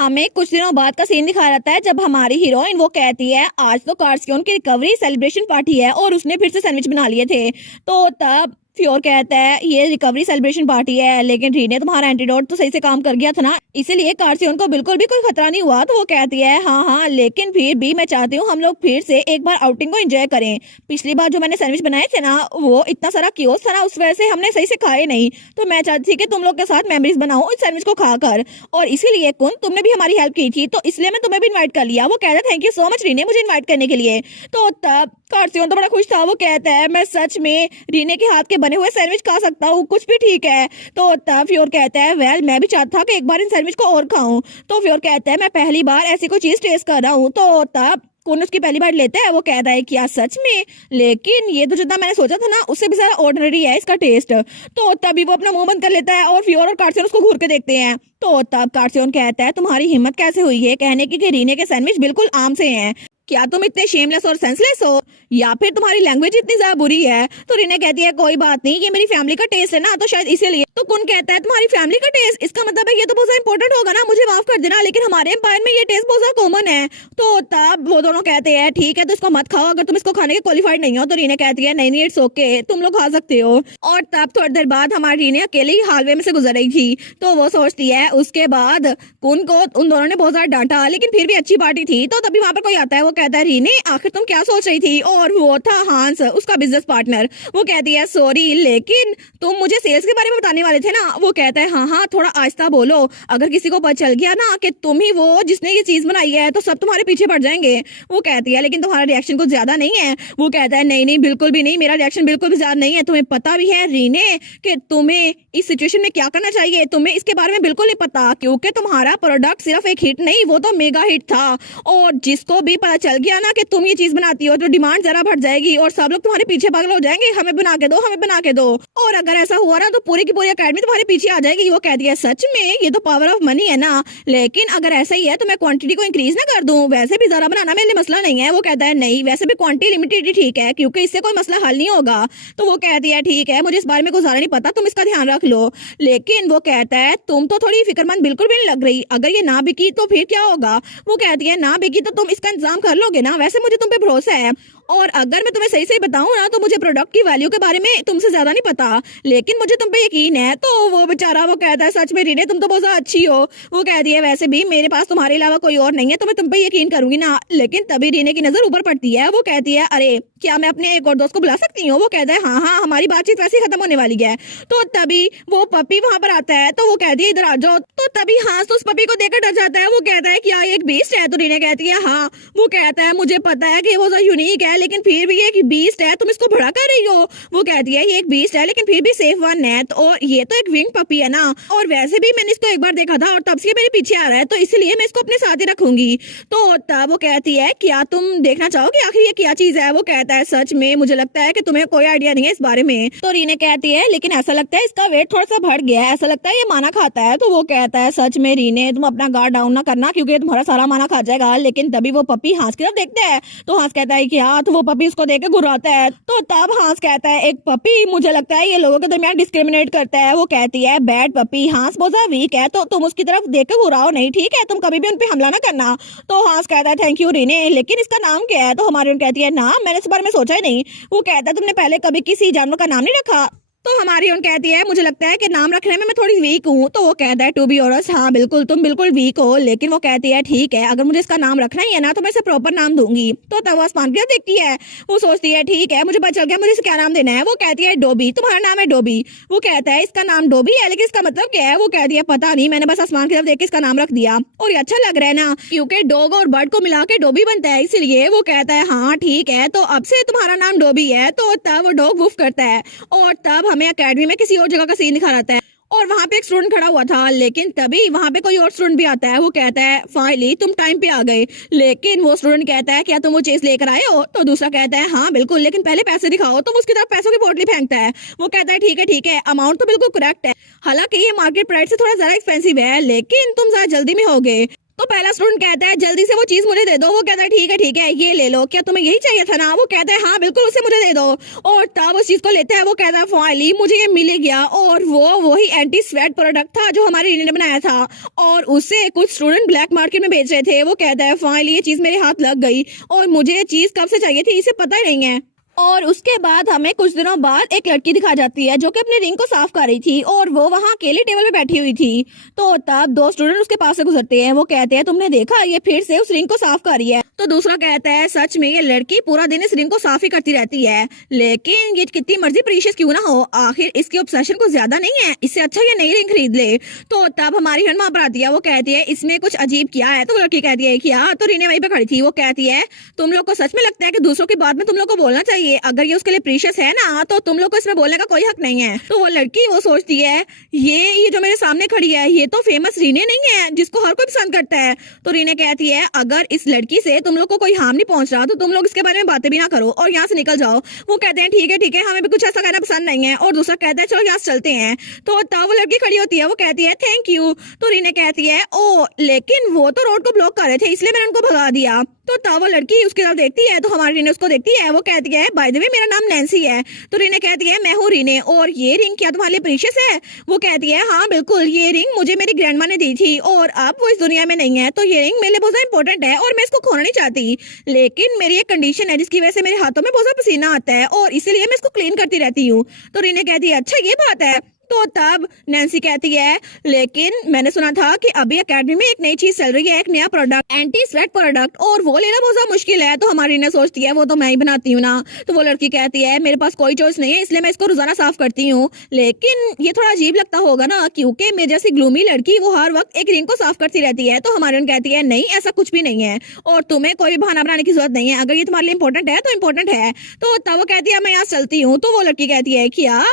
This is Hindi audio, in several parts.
हमें कुछ दिनों बाद का सीन दिखा रहता है जब हमारी हीरोइन वो कहती है आज तो कार्सियोन की रिकवरी सेलिब्रेशन पार्टी है और उसने फिर से सैंडविच बना लिए थे। तो तब फ्योर कहता है ये रिकवरी सेलिब्रेशन पार्टी है, लेकिन रीने तुम्हारा एंटीडोट तो सही से काम कर गया था ना, इसीलिए कार्सियोन को बिल्कुल भी कोई खतरा नहीं हुआ। तो वो कहती है हाँ हाँ, लेकिन फिर भी मैं चाहती हूँ हम लोग फिर से एक बार आउटिंग को एंजॉय करें। पिछली बार जो मैंने सैंडविच बनाए थे ना वो इतना सारा क्योस था ना, उस वजह से हमने सही से खाए नहीं। तो मैं चाहती थी कि तुम लोग के साथ मेमोरीज बनाओ इस सैंडविच को खाकर, और इसीलिए कुन तुमने भी हमारी हेल्प की थी तो इसलिए मैं तुम्हें भी इन्वाइट कर लिया। वो कहता है थैंक यू सो मच रीने मुझे इन्वाइट करने के लिए। तो तब कार्सियोन तो बड़ा खुश था। वो कहता है मैं सच में रीने के हाथ के बने हुए सैंडविच खा सकता हूँ, कुछ भी ठीक है। तो तब फ्योर कहता है वेल मैं भी चाहता था कि एक बार इन सैंडविच को और खाऊं। तो फ्योर कहता है मैं पहली बार ऐसी कोई चीज टेस्ट कर रहा हूँ। तो तब कौन उसकी पहली बार लेता है। वो कहता है क्या सच में, लेकिन ये तो जितना मैंने सोचा था ना उससे भी ज्यादा ऑर्डिनरी है इसका टेस्ट। तो तभी वो अपना मुंह बंद कर लेता है और फ्योर और कार्सियोन उसको घूर के देखते हैं। तो तब कार्सियोन कहता है तुम्हारी हिम्मत कैसे हुई है कहने की कि रीने के सैंडविच बिल्कुल आम से हैं, क्या तुम इतने शेमलेस और सेंसलेस हो या फिर तुम्हारी लैंग्वेज इतनी ज्यादा बुरी है। तो रीने कहती है कोई बात नहीं, ये मेरी फैमिली का टेस्ट है ना तो शायद इसीलिए। तो कुन कहता है तुम्हारी फैमिली का टेस्ट, इसका मतलब है ये तो बहुत ज्यादा इंपॉर्टेंट होगा ना, मुझे माफ कर देना लेकिन हमारे एम्पायर में ये टेस्ट बहुत ज्यादा कॉमन है। तो तब वो दोनों कहते हैं ठीक है तो इसको मत खाओ अगर तुम इसको खाने के क्वालिफाइड नहीं हो। तो रीने कहती है नहीं नहीं इट्स ओके तुम लोग खा सकते हो। और तब थोड़ी देर बाद हमारी रीने अकेले ही हाईवे में से गुजर रही थी। तो वो सोचती है उसके बाद कुन को उन दोनों ने बहुत ज्यादा डांटा लेकिन फिर भी अच्छी पार्टी थी। तो तभी वहां पर कोई आता है। वो कहता है रीने आखिर तुम क्या सोच रही थी, और वो था हांस उसका बिजनेस पार्टनर। वो कहती है सॉरी लेकिन तुम मुझे सेल्स के बारे में बताने वाले थे ना। वो कहता है हाँ हाँ थोड़ा आहिस्ता बोलो, अगर किसी को पता चल गया ना कि तुम ही वो जिसने ये चीज बनाई है तो सब तुम्हारे पीछे पड़ जाएंगे। वो कहती है लेकिन तुम्हारा रिएक्शन कुछ ज्यादा नहीं है। वो कहता है नहीं नहीं बिल्कुल भी नहीं, मेरा रिएक्शन बिल्कुल भी ज्यादा नहीं है। तुम्हें पता भी है रीने कि तुम्हें इस सिचुएशन में क्या करना चाहिए, तुम्हें इसके बारे में बिल्कुल नहीं पता क्योंकि तुम्हारा प्रोडक्ट सिर्फ एक हिट नहीं वो तो मेगा हिट था, और जिसको भी पता चल गया ना कि तुम ये चीज बनाती हो तो डिमांड जरा बढ़ जाएगी और सब लोग तुम्हारे पीछे पागल हो जाएंगे, हमें बना के दो हमें बना के दो। और अगर ऐसा हुआ ना तो पूरी की पूरी अकेडमी तुम्हारे पीछे आ जाएगी। वो कहती है सच में ये तो पावर ऑफ मनी है ना, लेकिन अगर ऐसा ही है तो मैं क्वांटिटी को इंक्रीज ना कर दूं, वैसे भी ज्यादा बनाना मेरे लिए मसला नहीं है। वो कहता है नहीं वैसे भी क्वांटिटी लिमिटेड ही ठीक है क्योंकि इससे कोई मसला हल नहीं होगा। तो वो कहती है ठीक है मुझे इस बारे में कुछ ज्यादा नहीं पता, तुम इसका ध्यान रख लो। लेकिन वो कहता है तुम तो थोड़ी फिक्रमंद बिल्कुल भी नहीं लग रही, अगर ये ना बिकी तो फिर क्या होगा। वो कहती है ना बिकी तो तुम इसका इंतजाम कर लोगे ना, वैसे मुझे तुम पे भरोसा है, और अगर मैं तुम्हें सही सही बताऊं ना तो मुझे प्रोडक्ट की वैल्यू के बारे में तुमसे ज्यादा नहीं पता, लेकिन मुझे तुम पे यकीन है। तो वो बेचारा वो कहता है सच में रीने तुम तो बहुत ज्यादा अच्छी हो। वो कहती है वैसे भी मेरे पास तुम्हारे अलावा कोई और नहीं है तो मैं तुम पे यकीन करूंगी ना। लेकिन तभी रीने की नजर ऊपर पड़ती है। वो कहती है अरे क्या मैं अपने एक और दोस्त को बुला सकती हूँ। वो कहता है हाँ हाँ हमारी बातचीत वैसे ही खत्म होने वाली है। तो तभी वो पपी वहां पर आता है। तो वो कहती है इधर आ जाओ। तो तभी हाँ तो उस पपी को देखकर डर जाता है। वो कहता है क्या एक बीस्ट है। तो रीने कहती है हाँ। वो कहता है मुझे पता है कि वो यूनिक है लेकिन फिर भी एक बीस्ट है, तुम इसको बड़ा कर रही हो। वो कहती है ये एक बीस्ट है लेकिन फिर भी सेफ वन है, और ये तो एक विंग पपी है ना, और वैसे भी मैंने इसको एक बार देखा था और तब से मेरे पीछे आ रहा है तो इसलिए मैं इसको अपने साथ ही रखूंगी। तो तब वो कहती है क्या तुम देखना चाहोगे आखिर ये क्या चीज है। वो कहता है सच में मुझे लगता है कि तुम्हें कोई आइडिया नहीं है इस बारे में। तो रीने कहती है लेकिन ऐसा लगता है इसका वेट थोड़ा सा बढ़ गया है, ऐसा लगता है ये माना खाता है। तो वो कहता है सच में रीने तुम अपना गार्ड डाउन ना करना क्योंकि तुम्हारा सारा माना खा जाएगा। लेकिन तभी वो पपी हांस की तरफ देखता है। तो हांस कहता है क्या, तो वो पपी उसको देख के घुराता है। तो तब हांस कहता है एक पपी मुझे लगता है ये लोगों के दरमियान डिस्क्रिमिनेट करता है। वो कहती है बैड पपी, हांस बहुत ज्यादा वीक है तो तुम उसकी तरफ देख के घुराओ नहीं, ठीक है, तुम कभी भी उन पे हमला ना करना। तो हांस कहता है थैंक यू रीने, लेकिन इसका नाम क्या है। तो हमारी कहती है ना मैंने इस बारे में सोचा ही नहीं। वो कहता है तुमने पहले कभी किसी जानवर का नाम नहीं रखा। तो हमारी कहती है मुझे लगता है कि नाम रखने में मैं थोड़ी वीक हूँ। तो वो कहता है टू बी ऑनेस्ट हाँ बिल्कुल तुम बिल्कुल वीक हो, लेकिन वो कहती है ठीक है अगर मुझे इसका नाम रखना ही है ना तो मैं इसे प्रॉपर नाम दूंगी। तो तब वो आसमान की तरफ देखती है। वो सोचती है ठीक है मुझे पता चल गया मुझे इसे क्या नाम देना है। वो कहती है डोबी, तुम्हारा नाम है डोबी। वो कहता है इसका नाम डोबी है लेकिन इसका मतलब क्या है। वो कहती है पता नहीं, मैंने बस आसमान की तरफ देख के इसका नाम रख दिया और ये अच्छा लग रहा है ना क्योंकि डॉग और बर्ड को मिला के डोबी बनता है, इसलिए। वो कहता है हाँ ठीक है तो अब से तुम्हारा नाम डोबी है। तो तब वो डॉग वुफ करता है और तब हमें अकेडमी में किसी और जगह का सीन दिखा रहता है और वहाँ पे एक स्टूडेंट खड़ा हुआ था, लेकिन तभी वहाँ पे कोई और स्टूडेंट भी आता है। वो कहता है फाइनली तुम टाइम पे आ गए। लेकिन वो स्टूडेंट कहता है क्या तुम वो चीज लेकर आए हो। तो दूसरा कहता है हाँ बिल्कुल, लेकिन पहले पैसे दिखाओ। तो वो उसकी तरफ पैसों की बोतली फेंकता है। वो कहता है ठीक है अमाउंट तो बिल्कुल करेक्ट है, हालांकि ये मार्केट प्राइस से थोड़ा ज्यादा एक्सपेंसिव है लेकिन तुम ज्यादा जल्दी में होगे। तो पहला स्टूडेंट कहता है जल्दी से वो चीज मुझे दे दो। वो कहता है ठीक है ये ले लो, क्या तुम्हें यही चाहिए था ना? वो कहता है हाँ बिल्कुल, उसे मुझे दे दो। और तब उस चीज को लेता है। वो कहता है फाइनली मुझे ये मिल गया, और वो वही एंटी स्वेट प्रोडक्ट था जो हमारे रीने ने बनाया था, और उसे कुछ स्टूडेंट ब्लैक मार्केट में बेच रहे थे। वो कहता है फाइनली ये चीज मेरे हाथ लग गई, और मुझे ये चीज कब से चाहिए थी इसे पता ही नहीं है। और उसके बाद हमें कुछ दिनों बाद एक लड़की दिखा जाती है जो कि अपने रिंग को साफ कर रही थी, और वो वहाँ अकेले टेबल पे बैठी हुई थी। तो तब दो स्टूडेंट उसके पास से गुजरते हैं। वो कहते हैं तुमने देखा, ये फिर से उस रिंग को साफ कर रही है। तो दूसरा कहता है सच में ये लड़की पूरा दिन इस रिंग को साफ ही करती रहती है, लेकिन ये कितनी मर्जी प्रीशियस क्यों ना हो, आखिर इसके ऑब्सेशन को ज्यादा नहीं है, इससे अच्छा ये नई रिंग खरीद ले। तो तब हमारी हिरण वहां पर आती है। वो कहती है इसमें कुछ अजीब क्या है? तो लड़की कहती है क्या? तो रीने वहीं पे खड़ी थी। वो कहती है तुम लोग को सच में लगता है कि दूसरों की बात में तुम लोग को बोलना चाहिए? अगर ये उसके लिए प्रीशियस है ना, तो तुम लोग को इसमें बोलने का कोई हक नहीं है। तो वो लड़की वो सोचती है ये जो मेरे सामने खड़ी है ये तो फेमस रीने नहीं है जिसको हर कोई पसंद करता है। तो रीने कहती है अगर इस लड़की से तुम लोग को कोई हार्म नहीं पहुंच रहा तो तुम लोग इसके बारे में बातें भी ना करो और यहाँ से निकल जाओ। वो कहते हैं ठीक है हमें भी कुछ ऐसा कहना पसंद नहीं है। और दूसरा कहता है चलो यहाँ से चलते हैं। तो तब वो लड़की खड़ी होती है। वो कहती है थैंक यू। तो रीने कहती है ओ लेकिन वो तो रोड को ब्लॉक कर रहे थे इसलिए मैंने उनको भगा दिया। तो तब वो लड़की उसकी तरफ देखती है। तो हमारी रीने उसको देखती है। वो कहती है बाय द वे मेरा नाम नैन्सी है। तो रीने कहती है मैं हूँ रीने, और ये रिंग क्या तुम्हारे लिए प्रीशियस है? वो कहती है हाँ बिल्कुल, ये रिंग मुझे मेरी ग्रैंडमा ने दी थी और अब वो इस दुनिया में नहीं है, तो ये रिंग मेरे लिए बहुत इंपॉर्टेंट है और मैं इसको खोना नहीं चाहती। लेकिन मेरी एक कंडीशन है जिसकी वजह से मेरे हाथों में बहुत सा पसीना आता है और इसीलिए मैं इसको क्लीन करती रहती हूँ। तो रीने कहती है अच्छा ये बात है। तो तब नैन्सी कहती है लेकिन मैंने सुना था कि अभी एकेडमी में एक नई चीज चल रही है, एक नया प्रोडक्ट, एंटी स्वेट प्रोडक्ट, और वो लेना बहुत ज्यादा मुश्किल है। तो हमारी ने सोचती है वो तो मैं ही बनाती हूँ ना। तो वो लड़की कहती है मेरे पास कोई चॉइस नहीं है इसलिए मैं इसको रोजाना साफ करती हूँ। लेकिन ये थोड़ा अजीब लगता होगा ना, क्योंकि मेरे जैसी ग्लूमी लड़की वो हर वक्त एक रिंग को साफ करती रहती है। तो हमारी कहती है नहीं ऐसा कुछ भी नहीं है और तुम्हें कोई भी बहाना बनाने की जरूरत नहीं है, अगर ये तुम्हारे लिए इंपॉर्टेंट है तो इम्पोर्टेंट है। तो तब वो कहती है मैं यहाँ चलती हूँ। तो वो लड़की कहती है क्या?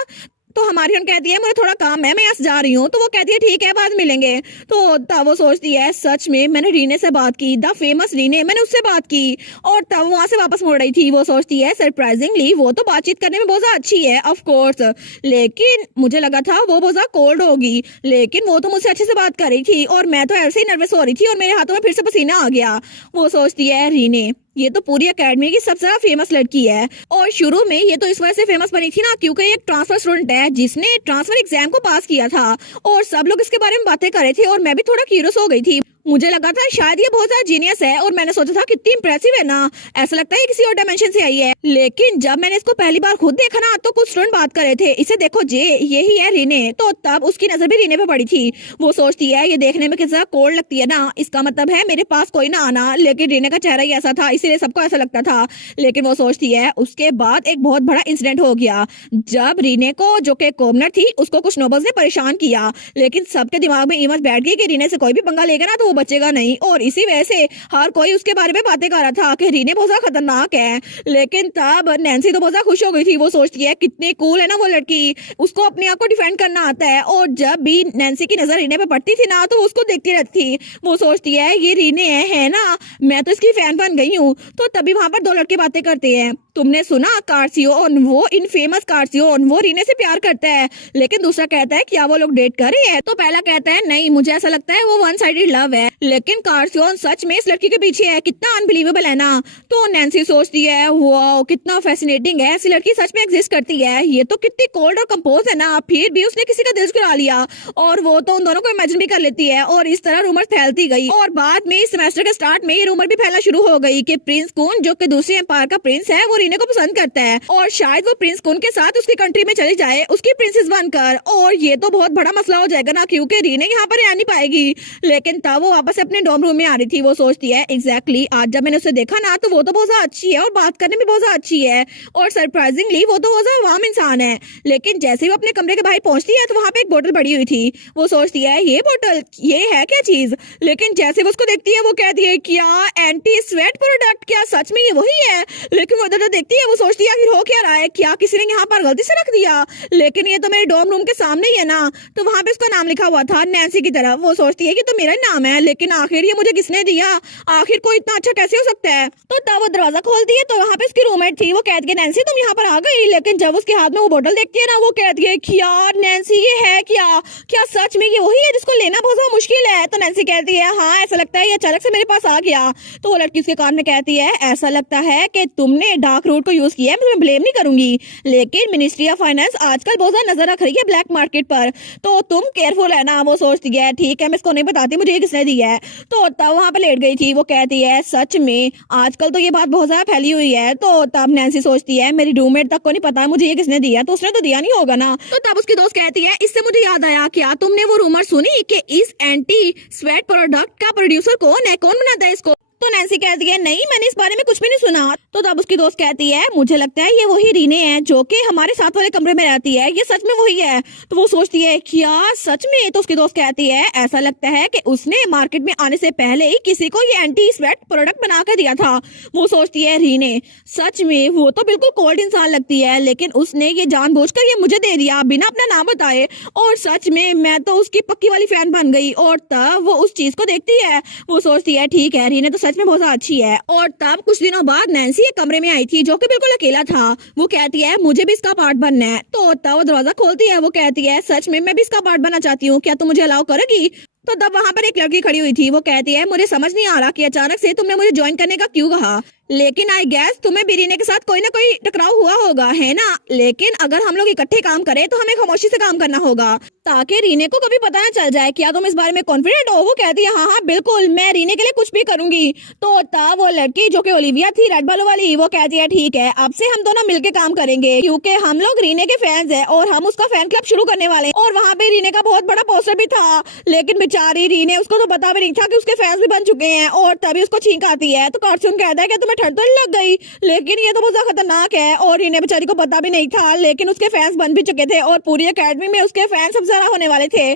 तो हमारी उन कहती है मुझे थोड़ा काम है मैं यहाँ से जा रही हूँ। तो वो कहती है ठीक है बाद मिलेंगे। तो तब वो सोचती है सच में मैंने रीने से बात की, द फेमस रीने, मैंने उससे बात की। और तब वहां से वापस मुड़ रही थी। वो सोचती है सरप्राइजिंगली वो तो बातचीत करने में बहुत ज्यादा अच्छी है ऑफ कोर्स, लेकिन मुझे लगा था वो बहुत ज्यादा कोल्ड होगी, लेकिन वो तो मुझसे अच्छे से बात कर रही थी और मैं तो ऐसे ही नर्वस हो रही थी और मेरे हाथों में फिर से पसीना आ गया। वो सोचती है रीने ये तो पूरी एकेडमी की सबसे ज्यादा फेमस लड़की है, और शुरू में ये तो इस वजह से फेमस बनी थी ना क्योंकि ये एक ट्रांसफर स्टूडेंट है जिसने ट्रांसफर एग्जाम को पास किया था और सब लोग इसके बारे में बातें कर रहे थे और मैं भी थोड़ा क्यूरियस हो गई थी। मुझे लगा था शायद ये बहुत ज्यादा जीनियस है और मैंने सोचा था कितनी इंप्रेसिव है ना, ऐसा लगता है किसी और डायमेंशन से आई है। लेकिन जब मैंने इसको पहली बार खुद देखा ना तो कुछ स्टूडेंट बात कर रहे थे इसे देखो जे यही है रीने। तो तब उसकी नजर भी रीने पे पड़ी थी। वो सोचती है ये देखने में कितना कोल्ड लगती है ना, इसका मतलब है मेरे पास कोई ना आना, लेकिन रीने का चेहरा ही ऐसा था इसीलिए सबको ऐसा लगता था। लेकिन वो सोचती है उसके बाद एक बहुत बड़ा इंसिडेंट हो गया जब रीने को जो कि कॉमनर थी उसको कुछ नोबल्स ने परेशान किया, लेकिन सबके दिमाग में इमेज बैठ गई कि रीने से कोई भी पंगा लेगा ना तो वो बचेगा नहीं, और इसी वजह से हर कोई उसके बारे में बातें कर रहा था कि रीने बहुत ज्यादा खतरनाक है। लेकिन तब नैन्सी तो बहुत ज्यादा खुश हो गई थी। वो सोचती है कितनी कूल है ना वो लड़की, उसको अपने आप को डिफेंड करना आता है। और जब भी नैन्सी की नजर रीने पे पड़ती थी ना तो उसको देखती रहती थी। वो सोचती है ये रीने है ना, मैं तो इसकी फैन बन गई हूँ। तो तभी वहां पर दो लड़के बातें करते हैं। तुमने सुना कार्सियोन, वो इनफेमस कार्सियोन, वो रीने से प्यार करता है। लेकिन दूसरा कहता है क्या वो लोग डेट कर रहे हैं? तो पहला कहता है नहीं मुझे ऐसा लगता है वो वन साइडेड लव है। लेकिन कार्सियोन सच में इस लड़की के पीछे है, कितना अनबिलीवेबल है ना। तो नैन्सी सोचती है वाओ कितना फैसिनेटिंग है, ऐसी लड़की सच में एग्जिस्ट करती है, ये तो कितनी कोल्ड और कंपोज है ना, फिर भी उसने किसी का दिल चुरा लिया। और वो तो उन दोनों को इमेजिन भी कर लेती है और इस तरह रूमर फैलती गई। और बाद में इस सेमेस्टर के स्टार्ट में ये रूमर भी फैलना शुरू हो गई कि प्रिंस कून जो कि दूसरे एम्पायर का प्रिंस है वो रीने को पसंद करता है और शायद वो प्रिंस कून के साथ उसकी कंट्री में चली जाए उसकी प्रिंसेस बनकर। और ये तो बहुत बड़ा मसला हो जाएगा ना क्योंकि रीने यहाँ पर आ नहीं पाएगी। लेकिन तब वो वापस अपने डॉर्म रूम में आ रही थी। वो सोचती है एग्जैक्टली आज जब मैंने उसे देखा ना तो वो तो बहुत ज्यादा अच्छी है और बात करने में बहुत ज्यादा अच्छी है और सरप्राइजिंगली वो तो बहुत ज्यादा वार्म इंसान है। लेकिन जैसे ही वो अपने कमरे के बाहर पहुंचती है तो वहां पे एक बोतल पड़ी हुई थी। वो सोचती है ये बोतल ये है क्या चीज, लेकिन जैसे वो उसको देखती है वो कहती है क्या एंटी स्वेट प्रोडक्ट, क्या सच में ये वही है? लेकिन वो तो देखती है वो सोचती है आखिर हो क्या रहा है, क्या किसी ने यहाँ पर गलती से रख दिया, लेकिन ये तो मेरे डॉर्म रूम के सामने ही है ना। तो वहाँ पे उसका नाम लिखा हुआ था नैन्सी की तरह। वो सोचती है कि तो मेरा ही नाम है, लेकिन आखिर ये मुझे किसने दिया, आखिर कोई इतना अच्छा कैसे हो सकता है। तो तब वो दरवाजा खोलती है तो वहाँ पे उसकी रूममेट थी। वो कहती है नैन्सी तुम यहाँ पर आ गई, लेकिन जब उसके हाथ में वो बोतल देखती है ना, वो कहती है कि यार नैन्सी ये है क्या, क्या सच में ये वही है जिसको लेना बहुत ज्यादा मुश्किल है। तो नैन्सी कहती है हाँ ऐसा लगता है ये अचानक से मेरे पास आ गया। तो वो लड़की उसके कान में कहती है ऐसा लगता है कि तुमने डार्क रूट को यूज किया है, मैं तुम्हें ब्लेम नहीं करूंगी, लेकिन मिनिस्ट्री ऑफ फाइनेंस आजकल बहुत ज्यादा नजर रख रही है ब्लैक मार्केट पर, तो तुम केयरफुल है ना। वो सोचती है ठीक है मैं इसको नहीं बताती मुझे ये किसने दिया है। तो तब वहां पर लेट गई थी। वो कहती है सच में आजकल तो ये बात बहुत ज्यादा फैली हुई है। तो तब नैन्सी सोचती है मेरी रूममेट तक को नहीं पता मुझे ये किसने दिया, तो उसने तो दिया नहीं होगा ना। तो तब उसकी दोस्त कहती है इससे मुझे याद आया, क्या तुमने वो रूमर सुनी कि इस एंटी स्वेट प्रोडक्ट का प्रोड्यूसर कौन है, कौन बनाता है इसको। तो नैन्सी कहती है नहीं मैंने इस बारे में कुछ भी नहीं सुना। तो तब उसकी दोस्त कहती है मुझे लगता है ये वही रीने है जो कि हमारे साथ वाले कमरे में रहती है, ये सच में वही है। तो वो सोचती है क्या सच में। तो उसकी दोस्त कहती है ऐसा लगता है कि उसने मार्केट में आने से पहले ही किसी को ये एंटी स्वेट प्रोडक्ट बना कर दिया था। वो सोचती है रीने सच में वो तो बिल्कुल कोल्ड इंसान लगती है, लेकिन उसने ये जानबूझकर ये मुझे दे दिया बिना अपना नाम बताए, और सच में मैं तो उसकी पक्की वाली फैन बन गई। और तब वो उस चीज को देखती है। वो सोचती है ठीक है रीने तो सच में बहुत अच्छी है। और तब कुछ दिनों बाद नैन्सी एक कमरे में आई थी जो कि बिल्कुल अकेला था। वो कहती है मुझे भी इसका पार्ट बनना है। तो तब वो दरवाजा खोलती है। वो कहती है सच में मैं भी इसका पार्ट बनना चाहती हूँ, क्या तुम मुझे अलाउ करोगी। तो तब वहाँ पर एक लड़की खड़ी हुई थी। वो कहती है मुझे समझ नहीं आ रहा कि अचानक से तुमने मुझे ज्वाइन करने का क्यों कहा, लेकिन आई गैस तुम्हें भी रीने के साथ कोई ना कोई टकराव हुआ होगा है ना। लेकिन अगर हम लोग इकट्ठे काम करें तो हमें खामोशी से काम करना होगा ताकि रीने को कभी पता न चल जाए। क्या तुम इस बारे में कॉन्फिडेंट हो। वो कहती है हाँ हाँ बिल्कुल मैं रीने के लिए कुछ भी करूंगी। तो तब वो लड़की जो कि ओलिविया थी रेड बालों वाली, वो कहती है ठीक है अब से हम दोनों मिलके काम करेंगे, क्योंकि हम लोग रीने के फैंस हैं और हम उसका फैन क्लब शुरू करने वाले हैं। और वहाँ पे रीने का बहुत बड़ा पोस्टर भी था, लेकिन बेचारी रीने उसको तो पता भी नहीं था कि उसके फैंस भी बन चुके हैं। और तभी उसको छींक आती है। तो कार्टून कहता है कि तुम्हें ठंड तो नहीं लग गई, लेकिन ये तो बहुत ज्यादा खतरनाक है। और रीने बेचारी को पता भी नहीं था, लेकिन उसके फैंस बन भी चुके थे और पूरी एकेडमी में उसके फैंस सबसे ज्यादा होने वाले थे।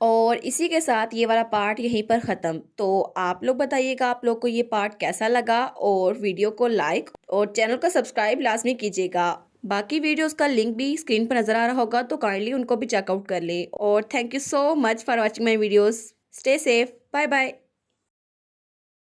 और इसी के साथ ये वाला पार्ट यहीं पर ख़त्म। तो आप लोग बताइएगा आप लोग को ये पार्ट कैसा लगा, और वीडियो को लाइक और चैनल को सब्सक्राइब लाजमी कीजिएगा। बाकी वीडियोस का लिंक भी स्क्रीन पर नज़र आ रहा होगा, तो काइंडली उनको भी चेकआउट कर ले। और thank you so much for watching my videos. Stay safe, bye bye.